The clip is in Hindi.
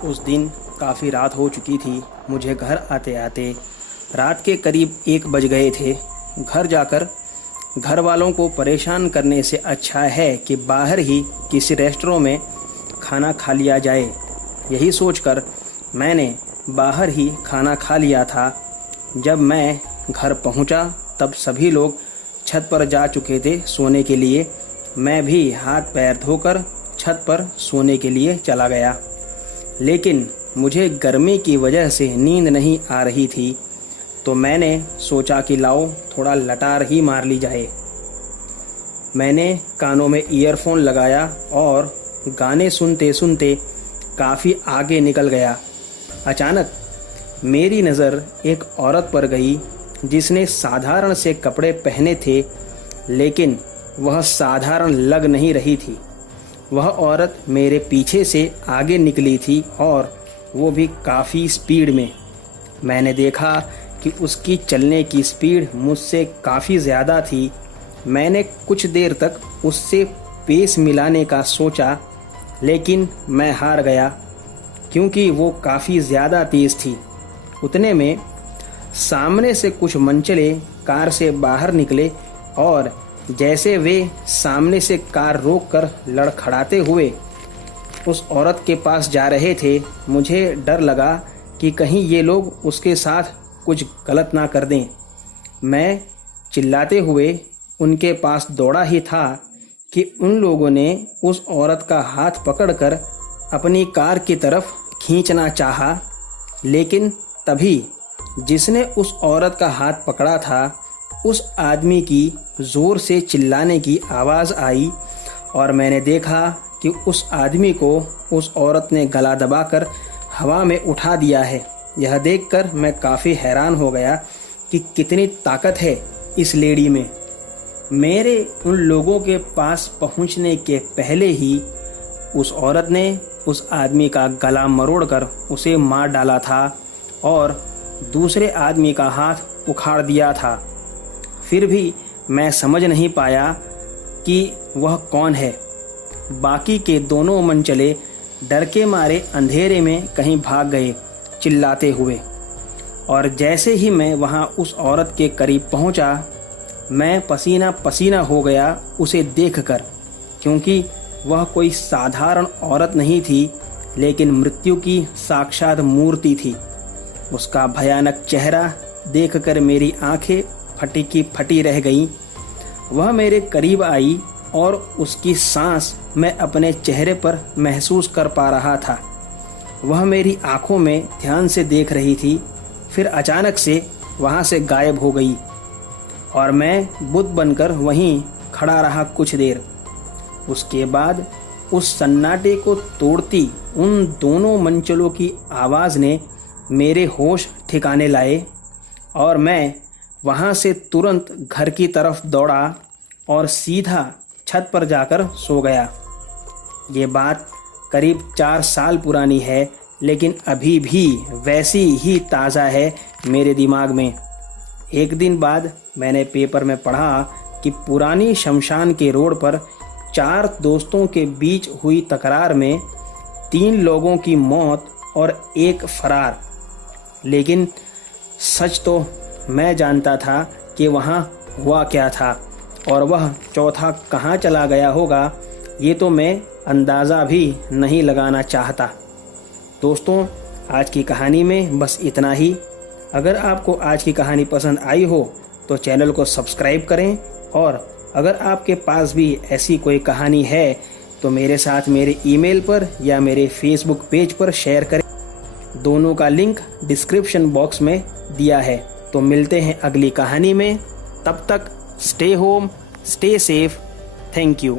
उस दिन काफ़ी रात हो चुकी थी। मुझे घर आते आते रात के करीब 1 बज गए थे। घर जाकर घर वालों को परेशान करने से अच्छा है कि बाहर ही किसी रेस्टोरेंट में खाना खा लिया जाए। यही सोचकर मैंने बाहर ही खाना खा लिया था। जब मैं घर पहुंचा तब सभी लोग छत पर जा चुके थे सोने के लिए। मैं भी हाथ पैर धोकर छत पर सोने के लिए चला गया, लेकिन मुझे गर्मी की वजह से नींद नहीं आ रही थी, तो मैंने सोचा कि लाओ थोड़ा लटार ही मार ली जाए। मैंने कानों में ईयरफोन लगाया और गाने सुनते सुनते काफ़ी आगे निकल गया। अचानक मेरी नज़र एक औरत पर गई जिसने साधारण से कपड़े पहने थे, लेकिन वह साधारण लग नहीं रही थी। वह औरत मेरे पीछे से आगे निकली थी और वो भी काफ़ी स्पीड में। मैंने देखा कि उसकी चलने की स्पीड मुझसे काफ़ी ज़्यादा थी। मैंने कुछ देर तक उससे पेस मिलाने का सोचा, लेकिन मैं हार गया क्योंकि वो काफ़ी ज़्यादा तेज़ थी। उतने में सामने से कुछ मनचले कार से बाहर निकले और जैसे वे सामने से कार रोककर लड़खड़ाते हुए उस औरत के पास जा रहे थे, मुझे डर लगा कि कहीं ये लोग उसके साथ कुछ गलत ना कर दें। मैं चिल्लाते हुए उनके पास दौड़ा ही था कि उन लोगों ने उस औरत का हाथ पकड़कर अपनी कार की तरफ खींचना चाहा, लेकिन तभी जिसने उस औरत का हाथ पकड़ा था उस आदमी की ज़ोर से चिल्लाने की आवाज़ आई और मैंने देखा कि उस आदमी को उस औरत ने गला दबाकर हवा में उठा दिया है। यह देखकर मैं काफ़ी हैरान हो गया कि कितनी ताकत है इस लेडी में। मेरे उन लोगों के पास पहुंचने के पहले ही उस औरत ने उस आदमी का गला मरोड़कर उसे मार डाला था और दूसरे आदमी का हाथ उखाड़ दिया था। फिर भी मैं समझ नहीं पाया कि वह कौन है। बाकी के दोनों मनचले डर के मारे अंधेरे में कहीं भाग गए चिल्लाते हुए, और जैसे ही मैं वहां उस औरत के करीब पहुंचा, मैं पसीना पसीना हो गया उसे देखकर, क्योंकि वह कोई साधारण औरत नहीं थी, लेकिन मृत्यु की साक्षात मूर्ति थी। उसका भयानक चेहरा देखकर मेरी आंखें फटी की फटी रह गईं। वह मेरे करीब आई और उसकी सांस मैं अपने चेहरे पर महसूस कर पा रहा था। वह मेरी आंखों में ध्यान से देख रही थी, फिर अचानक से वहां से गायब हो गई और मैं बुत बनकर वहीं खड़ा रहा कुछ देर। उसके बाद उस सन्नाटे को तोड़ती उन दोनों मनचलों की आवाज़ ने मेरे होश ठिकाने लाए और मैं वहां से तुरंत घर की तरफ दौड़ा और सीधा छत पर जाकर सो गया। ये बात करीब 4 साल पुरानी है, लेकिन अभी भी वैसी ही ताज़ा है मेरे दिमाग में। एक दिन बाद मैंने पेपर में पढ़ा कि पुरानी शमशान के रोड पर 4 दोस्तों के बीच हुई तकरार में 3 लोगों की मौत और 1 फरार। लेकिन सच तो मैं जानता था कि वहाँ हुआ क्या था और वह चौथा कहाँ चला गया होगा, ये तो मैं अंदाज़ा भी नहीं लगाना चाहता। दोस्तों, आज की कहानी में बस इतना ही। अगर आपको आज की कहानी पसंद आई हो तो चैनल को सब्सक्राइब करें, और अगर आपके पास भी ऐसी कोई कहानी है तो मेरे साथ मेरे ईमेल पर या मेरे फेसबुक पेज पर शेयर करें। दोनों का लिंक डिस्क्रिप्शन बॉक्स में दिया है। तो मिलते हैं अगली कहानी में। तब तक stay home, stay safe. Thank you.